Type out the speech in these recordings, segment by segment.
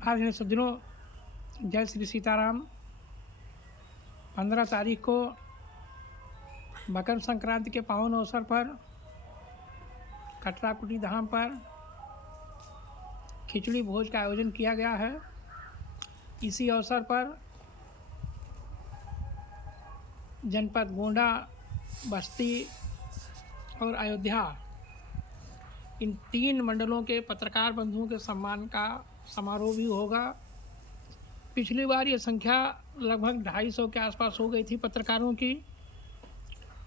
आज ने सज्जनों, जय श्री सीताराम। 15 तारीख को मकर संक्रांति के पावन अवसर पर कटराकुटी धाम पर खिचड़ी भोज का आयोजन किया गया है। इसी अवसर पर जनपद गोंडा, बस्ती और अयोध्या, इन 3 मंडलों के पत्रकार बंधुओं के सम्मान का समारोह भी होगा। पिछली बार ये संख्या लगभग 250 के आसपास हो गई थी पत्रकारों की।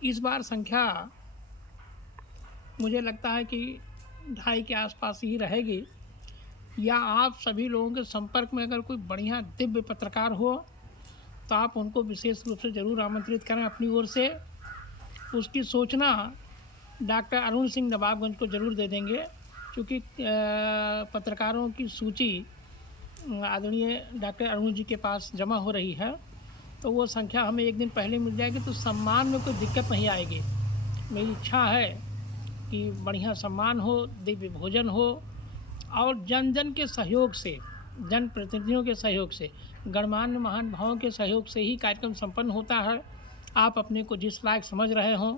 इस बार संख्या मुझे लगता है कि 250 के आसपास ही रहेगी। या आप सभी लोगों के संपर्क में अगर कोई बढ़िया दिव्य पत्रकार हो तो आप उनको विशेष रूप से ज़रूर आमंत्रित करें अपनी ओर से। उसकी सूचना डॉक्टर अरुण सिंह नवाबगंज को ज़रूर दे देंगे, क्योंकि पत्रकारों की सूची आदरणीय डॉक्टर अरुण जी के पास जमा हो रही है, तो वो संख्या हमें एक दिन पहले मिल जाएगी तो सम्मान में कोई दिक्कत नहीं आएगी। मेरी इच्छा है कि बढ़िया सम्मान हो, दिव्य भोजन हो और जन जन के सहयोग से, जनप्रतिनिधियों के सहयोग से, गणमान्य महानुभावों के सहयोग से ही कार्यक्रम संपन्न होता है। आप अपने को जिस लायक समझ रहे हों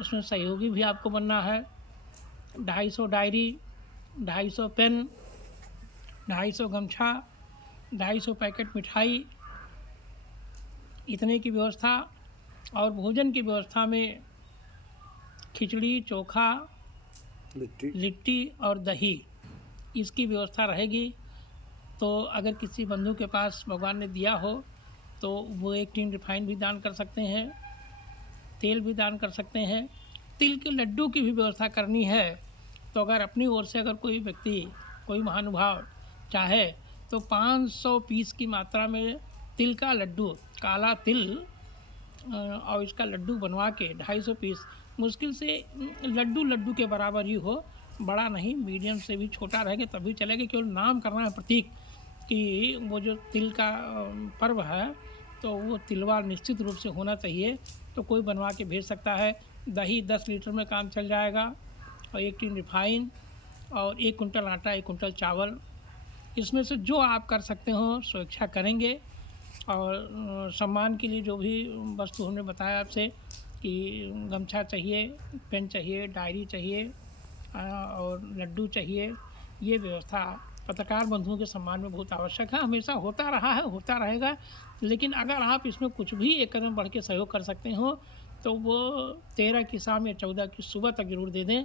उसमें सहयोगी भी आपको बनना है। 250 डायरी, 250 पेन, 250 गमछा, 250 पैकेट मिठाई, इतने की व्यवस्था। और भोजन की व्यवस्था में खिचड़ी, चोखा, लिट्टी और दही, इसकी व्यवस्था रहेगी। तो अगर किसी बंधु के पास भगवान ने दिया हो तो वो 1 टीन रिफाइन भी दान कर सकते हैं, तेल भी दान कर सकते हैं। तिल के लड्डू की भी व्यवस्था करनी है तो अगर अपनी ओर से अगर कोई व्यक्ति, कोई महानुभाव चाहे तो 500 पीस की मात्रा में तिल का लड्डू, काला तिल और इसका लड्डू बनवा के 250 पीस, मुश्किल से लड्डू के बराबर ही हो, बड़ा नहीं, मीडियम से भी छोटा रहेगा तभी चलेगा। केवल नाम करना है प्रतीक कि वो जो तिल का पर्व है तो वो तिलवा निश्चित रूप से होना चाहिए, तो कोई बनवा के भेज सकता है। दही 10 लीटर में काम चल जाएगा और 1 टीन रिफाइन और 1 कुंटल आटा, 1 कुंटल चावल, इसमें से जो आप कर सकते हो स्वेच्छा करेंगे। और सम्मान के लिए जो भी वस्तु हमने बताया आपसे कि गमछा चाहिए, पेन चाहिए, डायरी चाहिए और लड्डू चाहिए, ये व्यवस्था पत्रकार बंधुओं के सम्मान में बहुत आवश्यक है। हमेशा होता रहा है, होता रहेगा। लेकिन अगर आप इसमें कुछ भी एक कदम बढ़ के सहयोग कर सकते हो तो वो 13 की शाम या 14 की सुबह तक ज़रूर दे दें।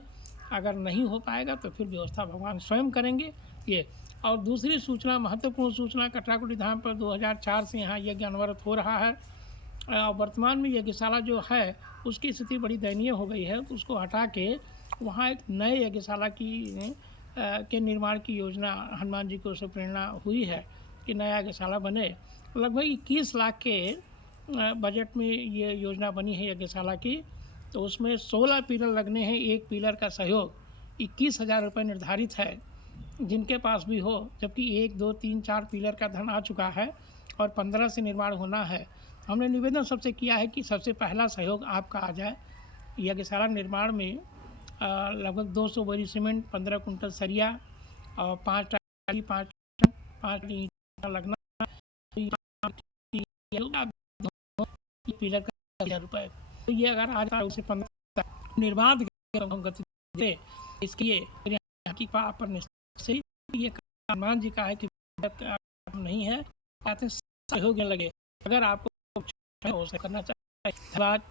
अगर नहीं हो पाएगा तो फिर व्यवस्था भगवान स्वयं करेंगे। ये और दूसरी सूचना, महत्वपूर्ण सूचना, कटराकुटी धाम पर 2004 से यहाँ यज्ञ अनवरत हो रहा है। वर्तमान में यज्ञशाला जो है उसकी स्थिति बड़ी दयनीय हो गई है, तो उसको हटा के वहाँ एक नए यज्ञशाला के निर्माण की योजना हनुमान जी को उससे प्रेरणा हुई है कि नया यज्ञशाला बने। लगभग 21 लाख के बजट में ये योजना बनी है यज्ञशाला की। तो उसमें 16 पिलर लगने हैं। एक पिलर का सहयोग 21,000 रुपये निर्धारित है जिनके पास भी हो, जबकि 1, 2, 3, 4 पिलर का धन आ चुका है और 15 से निर्माण होना है। हमने निवेदन सबसे किया है कि सबसे पहला सहयोग आपका आ जाए। यज्ञशाला निर्माण में लगभग 200 बोरी सीमेंट, 15 कुंटल सरिया और 5 टाली, 5 ईंट लगना, पिलर का 1,000 रुपये। तो ये अगर आज उसे 15 निर्बाध हम गति दे, इसलिए की पर निश्चित से ये हनुमान जी का है कि नहीं है, सहयोग लगे। अगर आपको करना चाहिए, धन्यवाद।